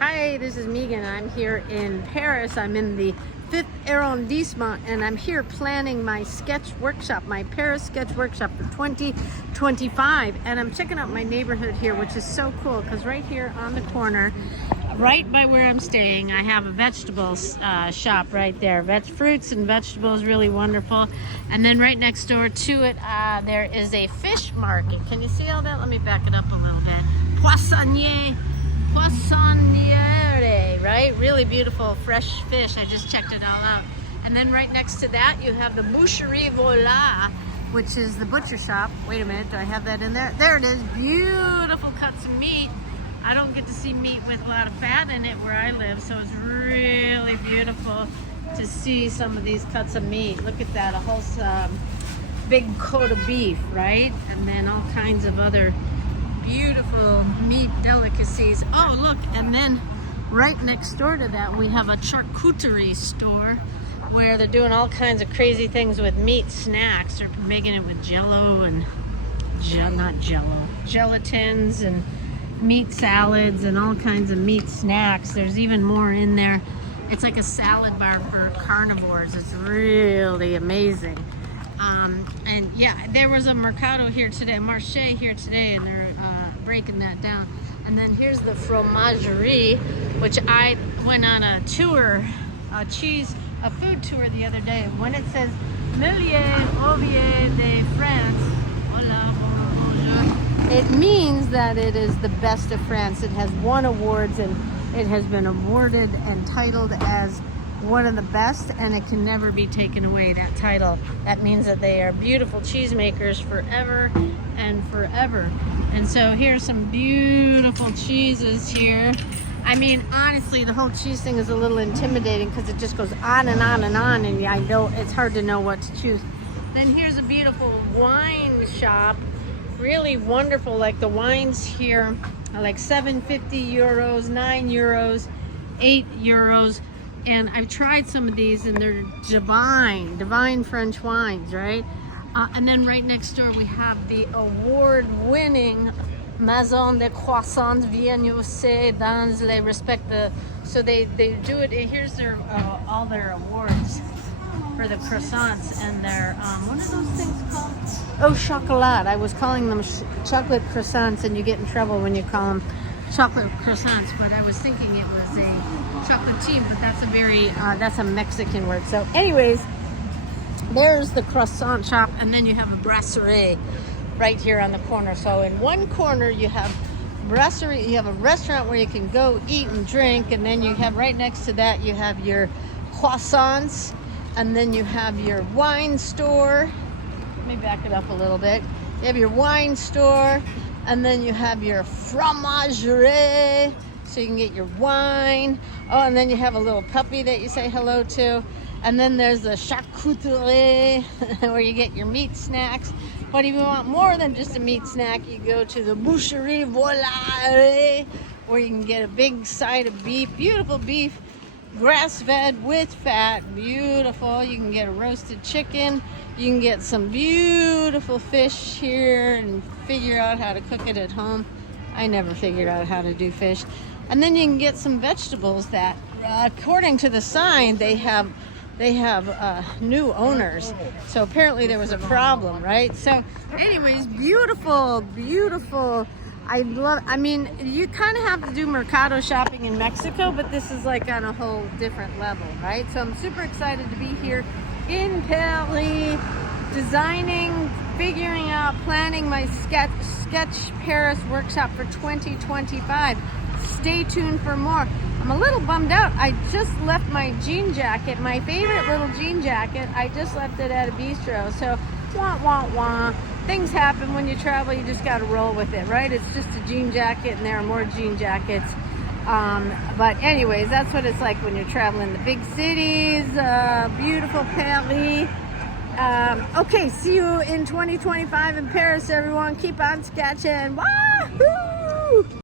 Hi, this is Meagan. I'm here in Paris. I'm in the 5th arrondissement and I'm here planning my sketch workshop, my Paris sketch workshop for 2025. And I'm checking out my neighborhood here, which is so cool because right here on the corner, right by where I'm staying, I have a vegetables shop right there. Fruits and vegetables, really wonderful. And then right next door to it, there is a fish market. Can you see all that? Let me back it up a little bit. Poissonniere, right? Really beautiful, fresh fish. I just checked it all out. And then right next to that, you have the Boucherie Voila, which is the butcher shop. Wait a minute, do I have that in there? There it is, beautiful cuts of meat. I don't get to see meat with a lot of fat in it where I live, so it's really beautiful to see some of these cuts of meat. Look at that, a whole big coat of beef, right? And then all kinds of other beautiful meat delicacies. Oh, look, and then right next door to that, we have a charcuterie store where they're doing all kinds of crazy things with meat snacks. They're making it with jello and gelatins and meat salads and all kinds of meat snacks. There's even more in there. It's like a salad bar for carnivores. It's really amazing. And yeah, there was a mercado here today, a marché here today, and they're breaking that down. And then here's the fromagerie, which I went on a tour, a food tour the other day. When it says Meagan de France, hola, bonjour, it means that it is the best of France. It has won awards and it has been awarded and titled as one of the best, and it can never be taken away, that title. That means that they are beautiful cheesemakers forever and forever. And so here's some beautiful cheeses here. I mean, honestly, the whole cheese thing is a little intimidating because it just goes on and on and on, and I know it's hard to know what to choose. Then here's a beautiful wine shop, really wonderful. Like the wines here are like 7.50 euros, 9 euros, 8 euros. And I've tried some of these and they're divine French wines, right? And then right next door we have the award-winning Maison de Croissants Viennoise dans les respect. So they do it. Here's their all their awards for the croissants and their what are those things called? Oh, chocolat. I was calling them chocolate croissants, and you get in trouble when you call them chocolate croissants. But I was thinking it was a chocolate, but that's a very that's a Mexican word. So anyways, there's the croissant shop, and then you have a brasserie right here on the corner. So in one corner you have brasserie, you have a restaurant where you can go eat and drink, and then you have right next to that you have your croissants, and then you have your wine store. Let me back it up a little bit. You have your wine store, and then you have your fromagerie, so you can get your wine. Oh, and then you have a little puppy that you say hello to. And then there's the charcuterie where you get your meat snacks. But if you want more than just a meat snack, you go to the Boucherie Voila, where you can get a big side of beef, beautiful beef, grass-fed with fat, beautiful. You can get a roasted chicken. You can get some beautiful fish here and figure out how to cook it at home. I never figured out how to do fish. And then you can get some vegetables that, according to the sign, they have new owners. So apparently there was a problem, right? So anyways, beautiful. I mean, you kind of have to do mercado shopping in Mexico, but this is like on a whole different level, right? So I'm super excited to be here in Paris, designing, figuring out, planning my sketch Paris workshop for 2025. Stay tuned for more. I'm a little bummed out. I just left my jean jacket, my favorite little jean jacket. I just left it at a bistro. So, wah. Things happen when you travel. You just got to roll with it, right? It's just a jean jacket, and there are more jean jackets. But anyways, that's what it's like when you're traveling the big cities, beautiful Paris. Okay, see you in 2025 in Paris, everyone. Keep on sketching. Wahoo!